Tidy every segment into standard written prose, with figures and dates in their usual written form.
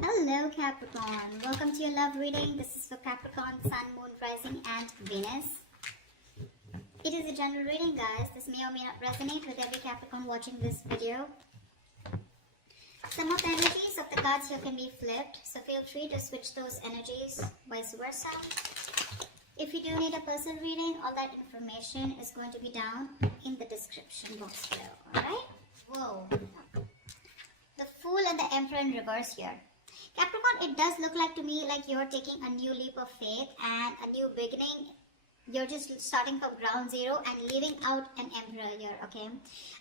Hello Capricorn, welcome to your love reading. This is for Capricorn, Sun, Moon, Rising and Venus. It is a general reading, guys. This may or may not resonate with every Capricorn watching this video. Some of the energies of the cards here can be flipped, so feel free to switch those energies, vice versa. If you do need a personal reading, all that information is going to be down in the description box below, alright? Whoa. The Fool and the Emperor in reverse here. Capricorn, it does look like to me like you're taking a new leap of faith and a new beginning. You're just starting from ground zero and leaving out an emperor here, okay?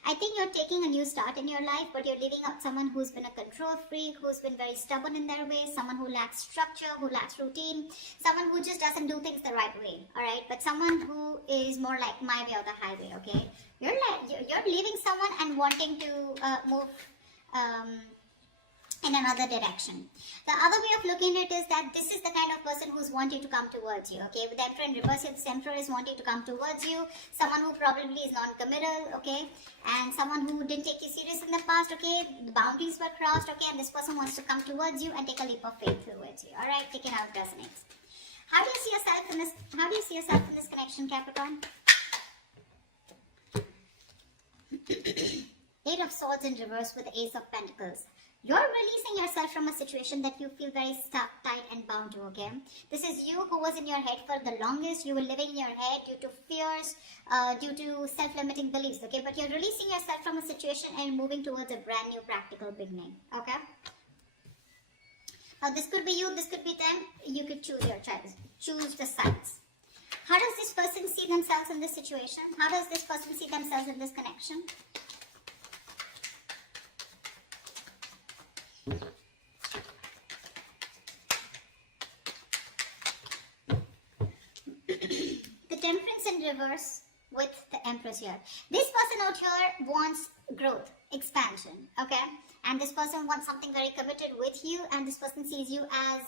I think you're taking a new start in your life, but you're leaving out someone who's been a control freak, who's been very stubborn in their ways, someone who lacks structure, who lacks routine, someone who just doesn't do things the right way, all right? But someone who is more like my way or the highway, okay? You're leaving someone and wanting to move in another direction. The other way of looking at it is that this is the kind of person who's wanting to come towards you, okay? With the Emperor in reverse, this Emperor is wanting to come towards you, someone who probably is non-committal, okay? And someone who didn't take you serious in the past, okay? The boundaries were crossed, okay? And this person wants to come towards you and take a leap of faith towards you, all right? Take it out, resonates. How do you see yourself in this? How do you see yourself in this connection, Capricorn? Eight of Swords in reverse with the Ace of Pentacles. You're releasing yourself from a situation that you feel very stuck, tight and bound to, okay? This is you who was in your head for the longest. You were living in your head due to fears, due to self-limiting beliefs, okay? But you're releasing yourself from a situation and moving towards a brand new practical beginning, okay? Now, this could be you, this could be them. You could choose your choice. Choose the sides. How does this person see themselves in this situation? How does this person see themselves in this connection? The Temperance in reverse with the Empress here. This person out here wants growth, expansion, okay? And this person wants something very committed with you, and this person sees you as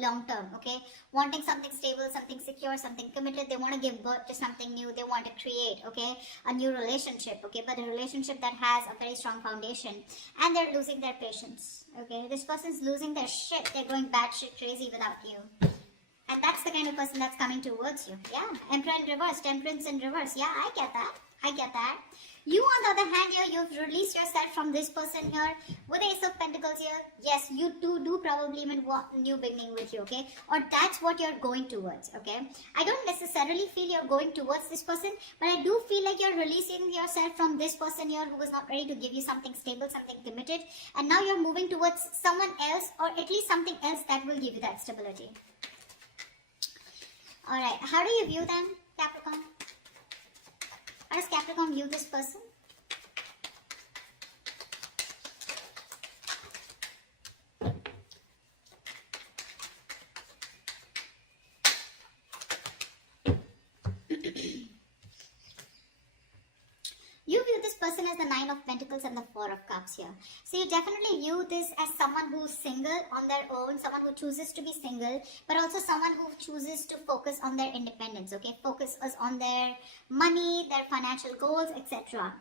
long-term, okay? Wanting something stable, something secure, something committed. They want to give birth to something new. They want to create, okay? A new relationship, okay? But a relationship that has a very strong foundation. And they're losing their patience, okay? This person's losing their shit. They're going batshit crazy without you. And that's the kind of person that's coming towards you. Yeah, Emperor in reverse, Temperance in reverse. Yeah, I get that. I get that. You, on the other hand, here, you've released yourself from this person here with Ace of Pentacles here. Yes, you do probably even want a new beginning with you, okay? Or that's what you're going towards, okay? I don't necessarily feel you're going towards this person, but I do feel like you're releasing yourself from this person here who was not ready to give you something stable, something committed. And now you're moving towards someone else, or at least something else that will give you that stability. Alright, how do you view them, Capricorn? How does Capricorn view this person? You view this person as the Nine of Pentacles and the Four of Cups here. So you definitely view this as someone who's single on their own, someone who chooses to be single, but also someone who chooses to focus on their independence, okay? Focus on their money, their financial goals, etc.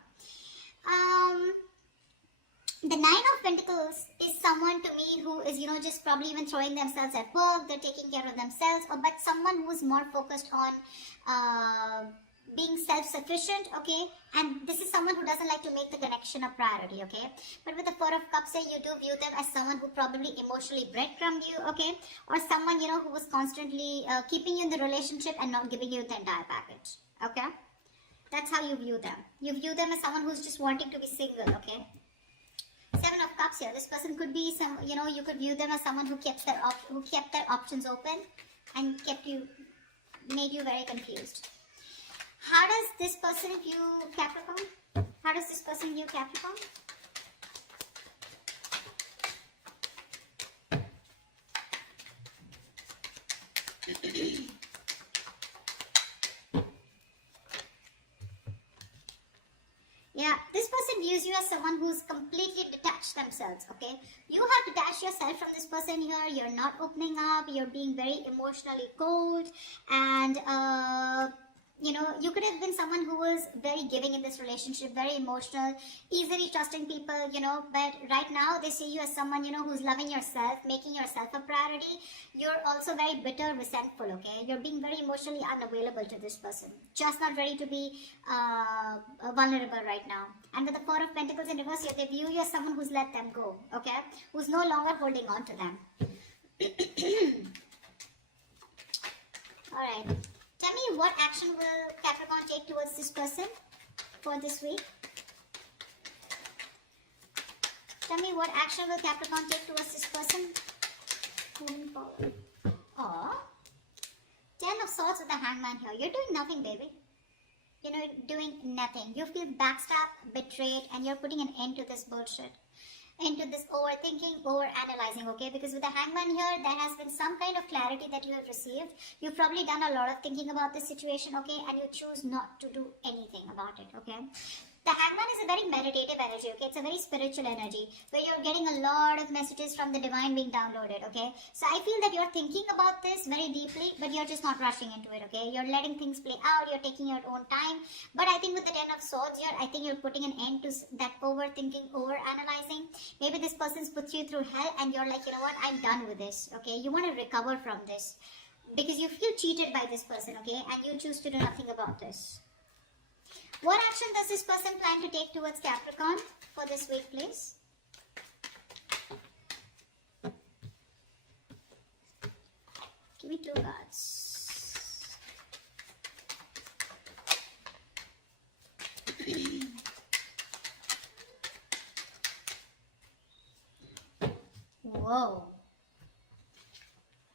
The Nine of Pentacles is someone to me who is, just probably even throwing themselves at work, they're taking care of themselves, but someone who is more focused on being self-sufficient, okay? And this is someone who doesn't like to make the connection a priority, okay? But with the Four of Cups here, you do view them as someone who probably emotionally breadcrumbed you, okay? Or someone, who was constantly keeping you in the relationship and not giving you the entire package, okay? That's how you view them. You view them as someone who's just wanting to be single, okay? Seven of Cups here. This person could be some, you could view them as someone who kept their options open and made you very confused. How does this person view Capricorn? How does this person view Capricorn? Yeah, this person views you as someone who's completely detached themselves, okay? You have detached yourself from this person here. You're not opening up. You're being very emotionally cold and you know, you could have been someone who was very giving in this relationship, very emotional, easily trusting people, you know, but right now they see you as someone, you know, who's loving yourself, making yourself a priority. You're also very bitter, resentful, okay? You're being very emotionally unavailable to this person, just not ready to be vulnerable right now. And with the Four of Pentacles in reverse here, they view you as someone who's let them go, okay? Who's no longer holding on to them. Alright. Tell me, what action will Capricorn take towards this person for this week? Tell me, what action will Capricorn take towards this person? Moving forward. Oh, 10 of Swords with the Hangman here. You're doing nothing, baby. You know, doing nothing. You feel backstabbed, betrayed, and you're putting an end to this bullshit. Into this overthinking, overanalyzing, okay? Because with the Hangman here, there has been some kind of clarity that you have received. You've probably done a lot of thinking about this situation, okay? And you choose not to do anything about it, okay? The Hangman is a very meditative energy, okay? It's a very spiritual energy where you're getting a lot of messages from the divine being downloaded, okay? So I feel that you're thinking about this very deeply, but you're just not rushing into it, okay? You're letting things play out, you're taking your own time. But I think with the Ten of Swords here, I think you're putting an end to that overthinking, overanalyzing. Maybe this person's put you through hell and you're like, you know what, I'm done with this, okay? You want to recover from this because you feel cheated by this person, okay? And you choose to do nothing about this. What action does this person plan to take towards Capricorn for this week, please? Give me 2 cards. Whoa.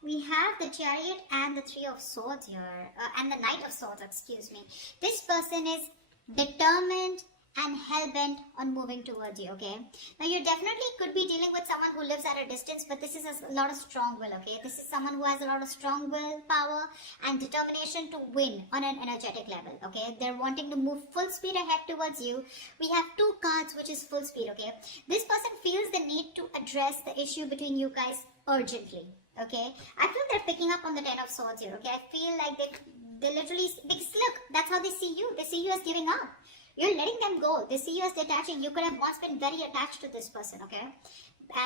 We have the Chariot and the Three of Swords here, and the Knight of Swords, excuse me. This person is determined and hell-bent on moving towards you, okay? Now, you definitely could be dealing with someone who lives at a distance, but this is a lot of strong will, okay? This is someone who has a lot of strong will, power, and determination to win on an energetic level, okay? They're wanting to move full speed ahead towards you. We have 2 cards, which is full speed, okay? This person feels the need to address the issue between you guys urgently, okay? I feel they're picking up on the Ten of Swords here, okay? I feel like they literally, because look, that's how they see you. They see you as giving up. You're letting them go. They see you as detaching. You could have once been very attached to this person, okay?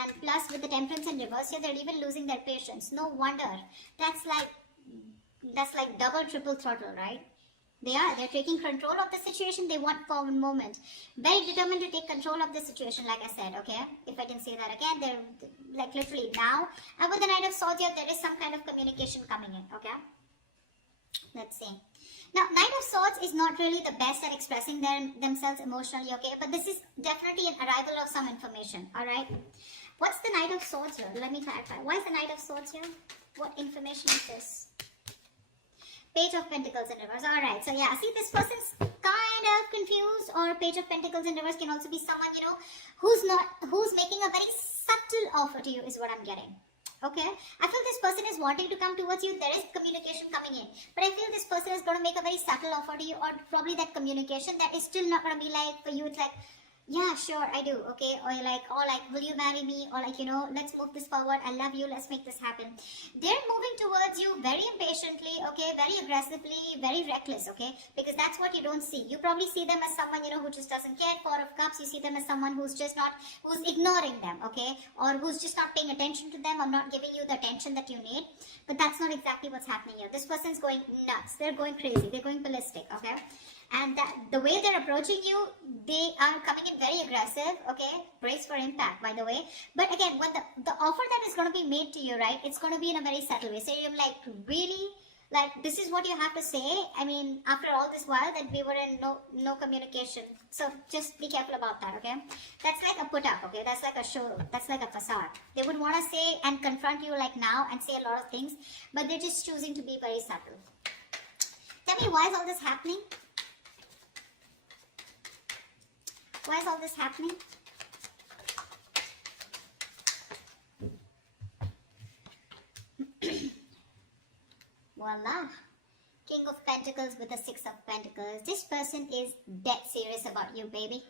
And plus, with the Temperance in reverse here, they're even losing their patience. No wonder. That's like double, triple throttle, right? They're taking control of the situation. They want forward movement. Very determined to take control of the situation, like I said, okay? If I can say that again, they're like literally now. And with the Knight of Swords here, there is some kind of communication coming in, okay? Let's see. Now, Knight of Swords is not really the best at expressing themselves emotionally, okay? But this is definitely an arrival of some information, alright? What's the Knight of Swords here? Let me clarify. Why is the Knight of Swords here? What information is this? Page of Pentacles in reverse. Alright, so yeah, see, this person's kind of confused, or Page of Pentacles in reverse can also be someone, you know, who's making a very subtle offer to you is what I'm getting. Okay, I feel this person is wanting to come towards you. There is communication coming in, but I feel this person is going to make a very subtle offer to you, or probably that communication that is still not going to be like, for you, it's like, yeah, sure, I do, okay, or like, will you marry me, or like, you know, let's move this forward, I love you, let's make this happen. They're moving towards you very impatiently, okay, very aggressively, very reckless, okay, because that's what you don't see. You probably see them as someone, you know, who just doesn't care. 4 of Cups, you see them as someone who's just not, who's ignoring them, okay, or who's just not paying attention to them, or not giving you the attention that you need. But that's not exactly what's happening here. This person's going nuts, they're going crazy, they're going ballistic, okay. And the way they're approaching you, they are coming in very aggressive, okay? Brace for impact, by the way. But again, when the offer that is going to be made to you, right, it's going to be in a very subtle way. So you're like, really? Like, this is what you have to say? I mean, after all this while that we were in no communication. So just be careful about that, okay? That's like a put up, okay? That's like a show. That's like a facade. They would want to say and confront you like now and say a lot of things, but they're just choosing to be very subtle. Tell me, why is all this happening? Why is all this happening? Voila. King of Pentacles with the 6 of Pentacles. This person is dead serious about you, baby.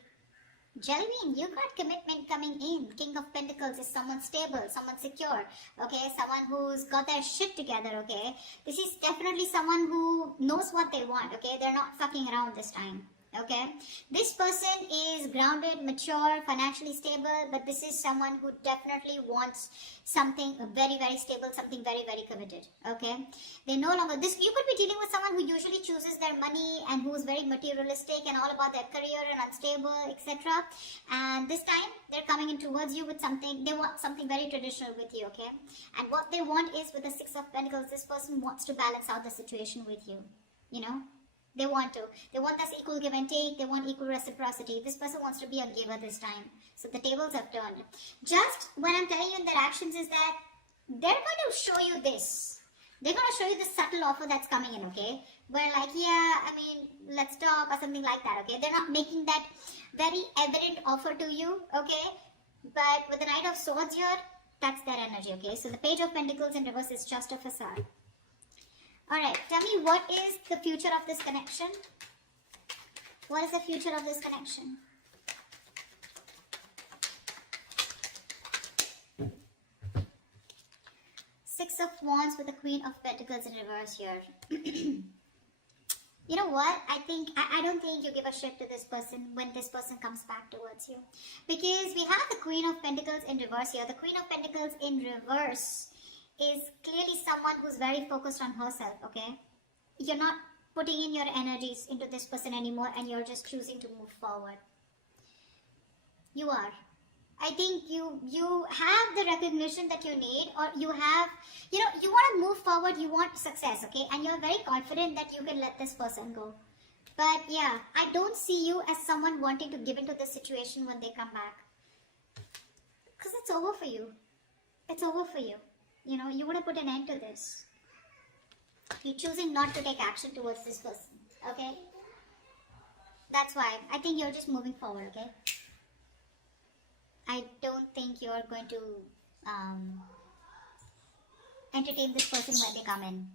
Jelly bean, you got commitment coming in. King of Pentacles is someone stable, someone secure, okay? Someone who's got their shit together, okay? This is definitely someone who knows what they want, okay? They're not fucking around this time, okay? This person is grounded, mature, financially stable, but this is someone who definitely wants something very, very stable, something very, very committed, okay? They no longer, this, you could be dealing with someone who usually chooses their money and who's very materialistic and all about their career and unstable, etc. And this time, they're coming in towards you with something, they want something very traditional with you, okay? And what they want is, with the Six of Pentacles, this person wants to balance out the situation with you, you know? They want to. They want this equal give and take. They want equal reciprocity. This person wants to be a giver this time. So the tables have turned. Just what I'm telling you in their actions is that they're going to show you this. They're going to show you this subtle offer that's coming in, okay? Where like, yeah, I mean, let's talk or something like that, okay? They're not making that very evident offer to you, okay? But with the Knight of Swords here, that's their energy, okay? So the Page of Pentacles in reverse is just a facade. Alright, tell me, what is the future of this connection? What is the future of this connection? Six of Wands with the Queen of Pentacles in reverse here. You know what? I don't think you give a shit to this person when this person comes back towards you. Because we have the Queen of Pentacles in reverse here. The Queen of Pentacles in reverse is clearly someone who's very focused on herself, okay? You're not putting in your energies into this person anymore and you're just choosing to move forward. You are. I think you have the recognition that you need, or you have, you know, you want to move forward, you want success, okay? And you're very confident that you can let this person go. But yeah, I don't see you as someone wanting to give into the situation when they come back. Because it's over for you. It's over for you. You know, you want to put an end to this. You're choosing not to take action towards this person, okay? That's why. I think you're just moving forward, okay? I don't think you're going to entertain this person when they come in.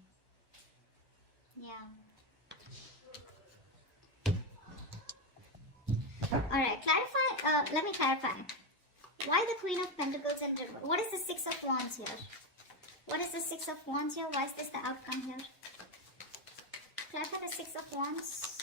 Yeah. Alright, clarify. Let me clarify. Why the Queen of Pentacles and what is the Six of Wands here? What is the Six of Wands here? Why is this the outcome here? Clarify the Six of Wands.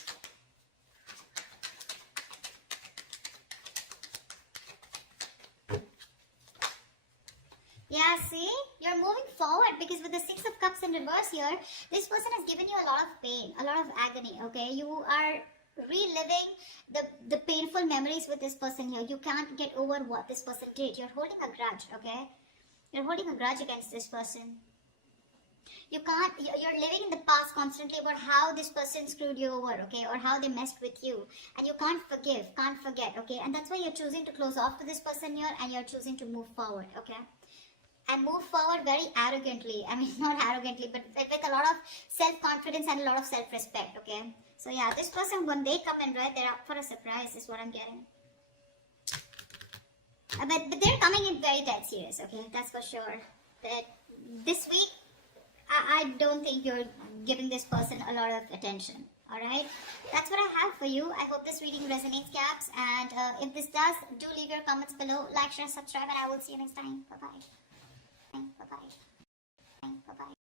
Yeah, see? You're moving forward because with the Six of Cups in reverse here, this person has given you a lot of pain, a lot of agony, okay? You are reliving the painful memories with this person here. You can't get over what this person did. You're holding a grudge, okay? You're holding a grudge against this person. You can't, you're living in the past constantly about how this person screwed you over, okay? Or how they messed with you. And you can't forgive, can't forget, okay? And that's why you're choosing to close off to this person here and you're choosing to move forward, okay? And move forward very arrogantly. I mean, not arrogantly, but with a lot of self-confidence and a lot of self-respect, okay? So yeah, this person, when they come in, right, they're up for a surprise is what I'm getting. But they're coming in very dead serious, okay? That's for sure. But this week, I don't think you're giving this person a lot of attention, alright? That's what I have for you. I hope this reading resonates, Caps. And if this does, do leave your comments below. Like, share, subscribe, and I will see you next time. Bye-bye. Bye-bye. Bye-bye.